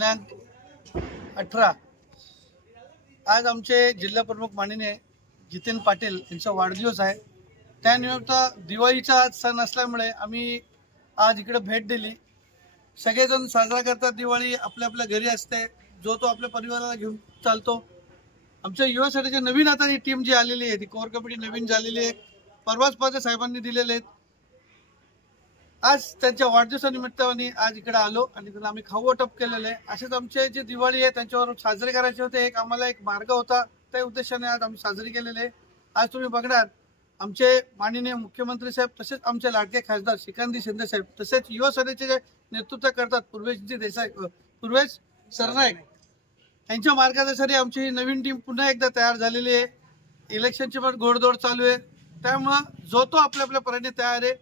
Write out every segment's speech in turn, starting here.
दिनांक 18 आज आमचे जिल्हा प्रमुख माननीय जितेन पाटील यांचा वाढदिवस आहे। त्यानिमित्त दिवाळीचा सण असल्यामुळे आम्ही आज इकडे भेट दिली। सगळेजण साजरा करतात दिवाळी, आपल्या आपल्या घरी असते, जो तो आपल्या परिवाराला घेऊन चालतो। आमच्या युवा सेनेची नवीन आता ही टीम जी आलेली आहे ती कोर कमिटी नवीन झालेली आहे, परवाच पदे साहेबांनी दिलेले आहेत। आज त्यांच्या वाढदिवसानिमित्ताने आज इकडे आलो आणि त्यांना आम्ही खाऊ वाटप केलेले आहे। असेच आमचे जे दिवाळी आहे त्यांच्यावर साजरे करायचे होते, एक आम्हाला एक मार्ग होता, त्या उद्देशाने आज आम्ही साजरी केलेले आहे। आज तुम्ही बघणार आमचे माननीय मुख्यमंत्री साहेब तसेच आमचे लाडके खासदार श्रीकांतजी शिंदे साहेब तसेच युवा सेनेचे जे नेतृत्व करतात पूर्वेश सरनाईक यांच्या मार्गदर्शनाने आमची ही नवीन टीम पुन्हा एकदा तयार झालेली आहे। इलेक्शनची पण घोडदौड चालू आहे, त्यामुळे जो तो आपल्या आपल्या परीने तयार आहे।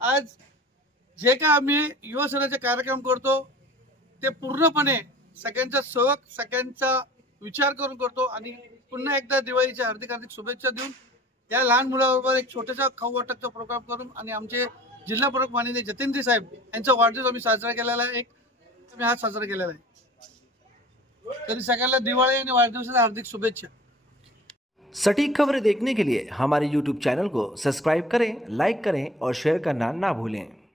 आज जे काय आम्ही युवा सेनेचे कार्यक्रम करतो ते पूर्णपणे सगळ्यांचा सहयोग, सगळ्यांचा विचार करून करतो आणि पुन्हा एकदा दिवाळीच्या हार्दिक हार्दिक शुभेच्छा देऊन या लहान मुलाबरोबर एक छोटासा खाऊ वाटपचा प्रोग्राम करून आणि आमचे जिल्हा प्रमुख माननीय जितेंद्र साहेब यांचा वाढदिवस आम्ही साजरा केलेला आहे। आम्ही आज साजरा केलेला आहे। तरी सगळ्यांना दिवाळी आणि वाढदिवसाच्या हार्दिक शुभेच्छा। सटीक खबरें देखने के लिए हमारे YouTube चैनल को सब्सक्राइब करें, लाइक करें और शेयर करना ना भूलें।